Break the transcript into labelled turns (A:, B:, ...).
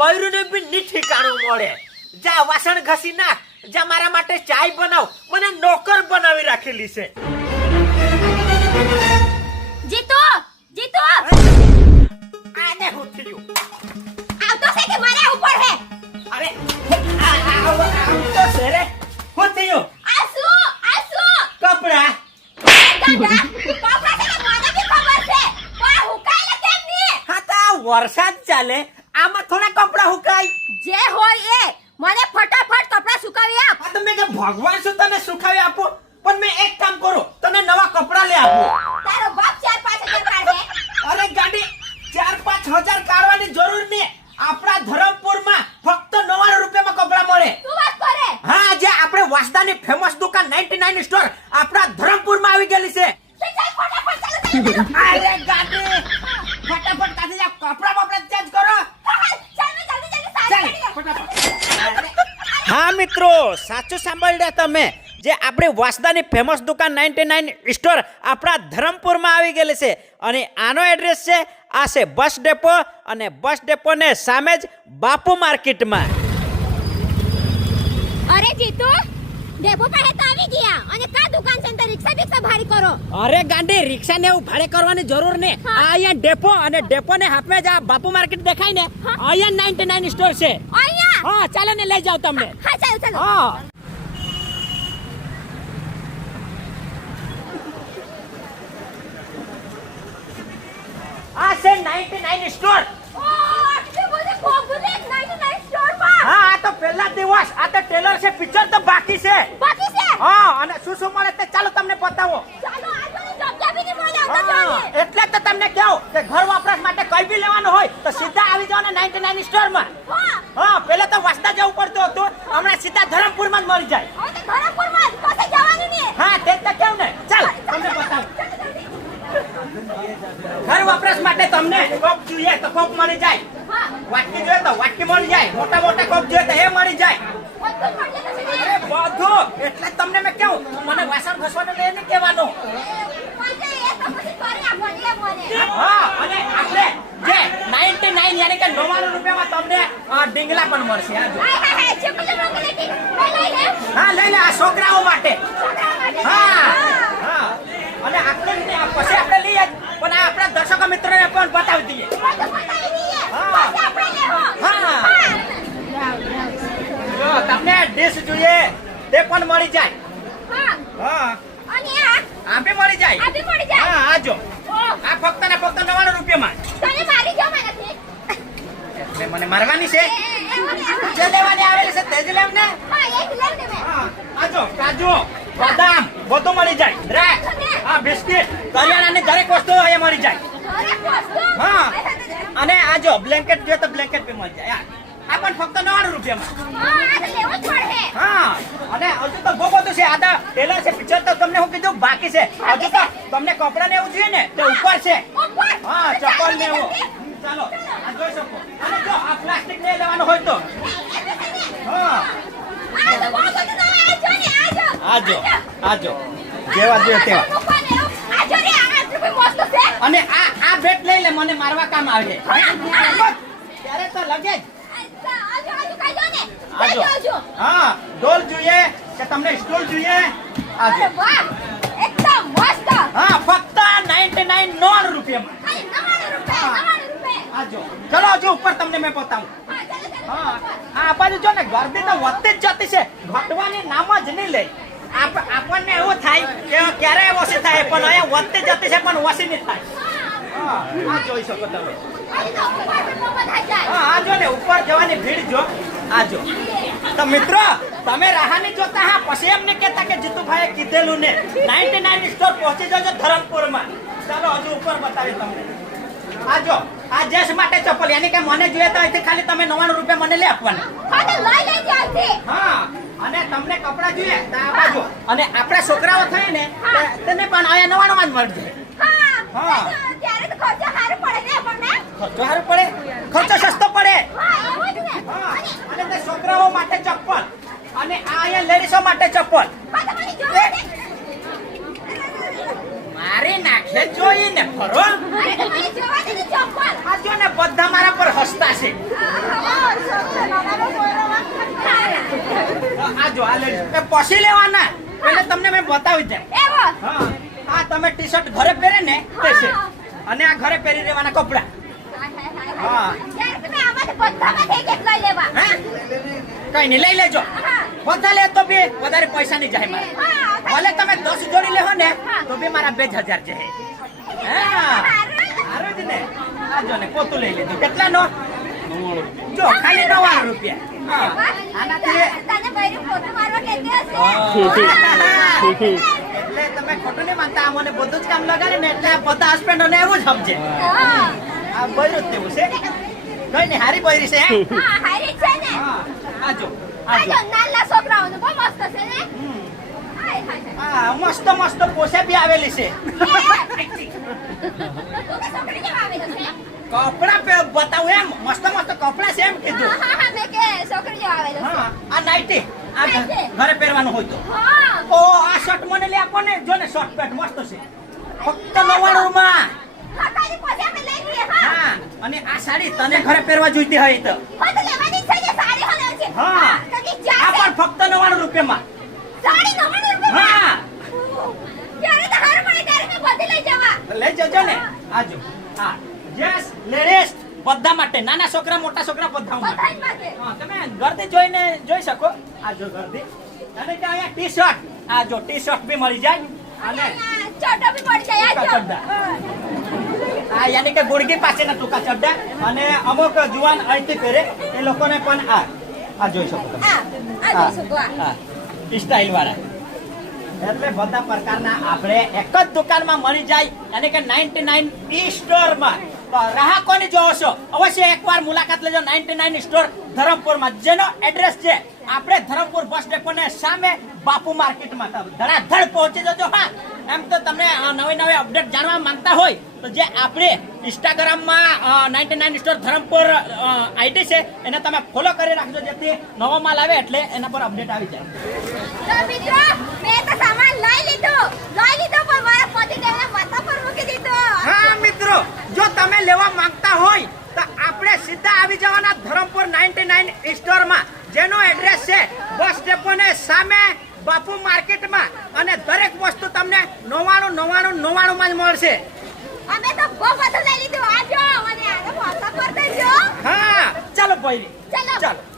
A: બૈરુને બી ની ઠીકાણું મળે. જા વાસણ ઘસી નાખ. જા મારા માટે ચાય બનાવ. મને નોકર બનાવી રાખેલી છે.
B: જીતો જીતો!
A: આને હું થયું?
B: આવતો છે કે મારે ઉપર હે?
A: અરે આ આ આમ છે રે. હું થયું?
B: આ શું આ શું
A: કપડા?
B: દાદા પાપા છે મને બી ખબર છે. પણ હુકાઈ લે કેમ ની
A: હા તો વરસાદ ચાલે. આમાં થોડા કપડા સુકાય.
B: જે હોય એ. મને ફટાફટ કપડા સુકાવી આપ.
A: આ તમે કે ભગવાન શું તને સુખાવી આપો? પણ મેં એક કામ કરું તને નવા કપડા લઈ આપો.
B: તારો બાપ ચાર પાંચ હજાર કાઢે.
A: અરે ગાડી ચાર પાંચ હજાર કાઢવાની જરૂર નહીં. આપણા ધરમપુરમાં ફક્ત નવ્વાણું રૂપિયામાં કપડા મળે.
B: તું વાત કરે.
A: હા જે આપણે વાસદાની ફેમસ દુકાન 99 સ્ટોર આપણા ધરમપુરમાં આવી ગયેલી છે. અરે ગાડી. ફટાફટ કાઢી જા. કપડા હા મિત્રો સાચું સાંભળ્યા તમે. જે આપણી વાસદાની ફેમસ દુકાન 99 સ્ટોર આપણા ધરમપુરમાં આવી ગયેલી છે. અને આનો એડ્રેસ છે આ છે બસ ડેપો અને બસ ડેપોને સામે જ બાપુ માર્કેટમાં.
B: અરે જીતુ ડેપો પાસે તો આવી ગયા. અને કા દુકાન સેન્ટર રિક્ષા બિક્ષા ભાડે કરો?
A: અરે ગાંડી રિક્ષા ને એવું ભાડે કરવાની જરૂર નહીં. આ અહીંયા ડેપો અને ડેપો ને હાથમાં જ આ બાપુ માર્કેટ દેખાય ને. અહીંયા 99 સ્ટોર છે. હા ચાલો ને લઈ જાઓ તમને.
B: હા ચાલો ચાલો.
A: હા. આ છે 99 સ્ટોર
B: ઓ આટલી બધી કોમ્પ્યુટર 99 સ્ટોર પર
A: હા આ તો પહેલા દિવસ. આ તો ટેલર છે પિક્ચર તો બાકી છે.
B: બાકી છે?
A: હા અને શું શું મળે તે ચાલો તમને બતાવો.
B: ચાલો
A: એટલે તો તમને કહું કે ઘર વપરાશ માટે કઈ બી લેવાનું હોય તો સીધા આવી જાવ ને 99 સ્ટોરમાં
B: હા
A: પેલા તો વાસદા જવું પડતું હતું. હમણાં સીધા ધરમપુરમાં જ મળી જાય.
B: હવે તો પાસે જવાનું નહીં.
A: હા તે તો કેવું ને? ચાલ તમને બતાવ ઘર વપરાશ માટે તમને કોક જોઈએ તો કોક મળી જાય. વાટકી જોઈએ તો વાટકી મળી જાય. મોટા મોટા કોક જોઈએ તો એ મળી જાય.
B: બધું
A: એટલે તમને મેં કેવું મને વાસણ ઘસવાનું લઈને કહેવાનું. હા અને આપણે જે 99 યાની કે 99 રૂપિયામાં તમને અ, ડીંગલા પણ મળશે આ જો.
B: લઈ લઈ
A: હા લઈ લે આ છોકરાઓ માટે. હા હા. અને આપણે આ પછી આપણે લઈએ જ. પણ આ આપણા દર્શકો મિત્રોને પણ બતાવી દઈએ. હા. તમને ડીશ જોઈએ તે પણ મળી જાય.
B: હા.
A: હા.
B: અને આ
A: આ બી મળી જાય
B: આ બી મળી જાય
A: હા આ જો
B: ઓ
A: આ ફક્ત ને ફક્ત 99 રૂપિયામાં
B: તને મારી જો મને
A: એટલે મને મારવાની છે? જે લેવાની આવેલી છે તેજ જ લેવ ને
B: હા એક લઈ લે
A: હા આ કાજુ બદામ બધું મળી જાય. દ્રાક્ષ હા બિસ્કિટ કરિયાણાની દરેક વસ્તુ એ મળી જાય. હા અને આ જો બ્લેન્કેટ જોઈએ તો બ્લેન્કેટ બી મળી જાય. આ પણ ફક્ત 99 રૂપિયામાં.
B: હા જ
A: અને હજુ તો બહુ બધું છે. આ તો ટેલર છે પિક્ચર તો તમને હું કીધું બાકી છે. હજુ તો તમને કપડા ને એવું જોઈએ ને તે ઉપર છે. હા ચપ્પલ ને એવું. ચાલો આ જોઈ શકો. અને જો આ પ્લાસ્ટિક ને લેવાનું હોય તો. હા. આજો આજો. જેવા જોઈએ તેવા.
B: આ જો ને આ આટલું બી મસ્ત છે.
A: અને આ આ બેટ લઈ લે મને મારવા કામ આવે ત્યારે તો લગે જ
B: આ જો. આ જો કાઈ જો ને.
A: આજો. હા ડોલ જોઈએ કે તમને સ્ટોલ જોઈએ? આજો
B: વાહ.
A: મેં પતાવું.
B: હા,
A: આ જો ને ગરદી તો વધતી જ જતી છે. ઘટવાની નામ જ નહીં લે. આપ- આપણને એવું થાય કે ક્યારે ઓછી થાય, પણ અહીંયા વધતી જતી છે, પણ ઓછી નહીં થાય. હા જોઈ આ જો ને, ઉપર જવાની ભીડ જો. આ જો. તો મિત્રો, તમે રાહાની જોતા હા, પછી એમ નહીં કહેતા કે જીતુભાઈએ કીધેલું ને 99 સ્ટોર પહોંચી જજો ધરમપુરમાં. ચાલો, હજુ ઉપર બતાવી તમને. આ જો. આ જેસ માટે ચપ્પલ યાની કે મને જોઈએ તો અહીંથી ખાલી તમે 99 રૂપિયા મને લઈ આપવાના.
B: હા તો લઈ લઈ જલ્દી
A: હા અને તમને કપડા જોઈએ તો આ બાજુ. અને આપણા છોકરાઓ થાય ને તેને પણ નવાણું નવા જ મળશે
B: હા
A: હા.
B: ત્યારે તો ખર્ચો સારું પડે ને આપણને.
A: ખર્ચો સારું પડે? ખર્ચો સસ્તો પડે?
B: હા એવું જ ને.
A: હા
B: અને
A: તે છોકરાઓ માટે ચપ્પલ. અને આ અહીંયા લેડીઝો માટે ચપ્પલ.
B: હા તમારી દે.
A: મારી નાખે
B: જોઈ ને
A: ફરો આજો ને બધા મારા પર હસતા છે. આજો આ લે પછી લેવાના. એટલે તમને મેં બતાવી દે. આ તમે ટી શર્ટ ઘરે પહેરે ને તે અને આ ઘરે પહેરી રહેવાના કપડા. હા. કઈ નઈ લઈ લેજો. બધા લે તો બી વધારે પૈસા નહીં જાય ભલે તમે દસ જોડી લેહો ને બી મારા બે જ હજાર છે. હા? સારું જ ને. આ જો ને પોતું લઈ લીધું કેટલાનો જો ખાલી નવ્વાણું રૂપિયા. હા. એટલે તમે ખોટું નહીં માનતા. મને બધું જ કામ લગાડે ને એટલે બધા હસબન્ડોને એવું જ સમજે.
B: હા
A: આ બૈરું જ તેવું છે. કઈ નહીં હારી બૈરી છે હે?
B: હારી છે ને.
A: હા આજો આજો.
B: નાના છોકરાઓનું બહુ મસ્ત છે ને.
A: મસ્ત મસ્ત પોસે બી આવેલી છે. કપડા પે બતાવું એમ. મસ્ત મસ્ત કપડા છે એમ કીધું.
B: હા હા મે કે છોકરી આવેલો
A: હા આ નાઈટી આ ઘરે પહેરવાનું હોય તો.
B: હા.
A: ઓ આ શર્ટ મને લે આપો ને જો ને શર્ટ પેન્ટ મસ્ત છે. ફક્ત નવ્વાણું માં
B: હા કાલી પોસે મે લઈ લઈએ હા
A: અને આ સાડી તને ઘરે પહેરવા જોઈતી હોય તો.
B: હા તો લેવાની છે સાડી હોલે છે.
A: હા. આ પણ ફક્ત નવ્વાણું રૂપિયામાં.
B: સાડી નવ્વાણું રૂપિયા
A: હા.
B: ત્યારે તો હાર પડે ત્યારે મે બધી લઈ જવા.
A: લઈ જજો ને. આજો હા જેસ લેડીઝ બધા માટે નાના છોકરા મોટા છોકરા બધા માટે. હા તમે ગરદી જોઈને જોઈ શકો. આ જો ગરદી અને કે અહીંયા ટી શર્ટ આ જો ટી શર્ટ બી મળી જાય. અને
B: ચોટો બી પડી જાય આ જો.
A: આ યાની કે ગુડગી પાસેના ટૂંકા ચડ્ડા. અને અમુક જુવાન અહીંથી પહેરે એ લોકોને પણ આ. આ જોઈ શકો તમે.
B: આ આ
A: હા,
B: જોઈશું આ.
A: હા. સ્ટાઇલ વાળા એટલે બધા પ્રકારના આપણે એક જ દુકાનમાં મળી જાય અને કે 99 ઈ સ્ટોરમાં ગ્રાહકોને જોશો અવશ્ય એકવાર મુલાકાત લેજો 99 સ્ટોર ધરમપુરમાં, જેનો એડ્રેસ છે આપણે ધરમપુર બસ ડેપોને સામે બાપુ માર્કેટમાં તમે ધડાધડ પહોંચી જજો હા. એમ તો તમને નવી નવી અપડેટ જાણવા માંગતા હોય તો જે આપણે ઇન્સ્ટાગ્રામમાં ninety nine store Dharampur ID છે એને તમે ફોલો કરી રાખજો જેથી નવો માલ આવે એટલે એના પર અપડેટ આવી જાય.
B: તો મિત્રો મેં તો સામાન લઈ લીધું. લઈ લીધું પણ મારા માથા પર મૂકી દીધો.
A: હા મિત્રો જો તમે લેવા માંગતા હોય તો આપણે સીધા આવી જવાના ધરમપુર 99 સ્ટોરમાં જેનો એડ્રેસ છે બસ ડેપોને સામે બાપુ માર્કેટમાં. અને દરેક વસ્તુ તમને નવ્વાણું નવ્વાણું નવ્વાણું માં જ મળશે.
B: અમે તો બહુ બધું લઈ લીધું. આ જો મને આને પર દેજો
A: હા. ચાલો ભાઈ.
B: ચાલો.
A: ચાલો.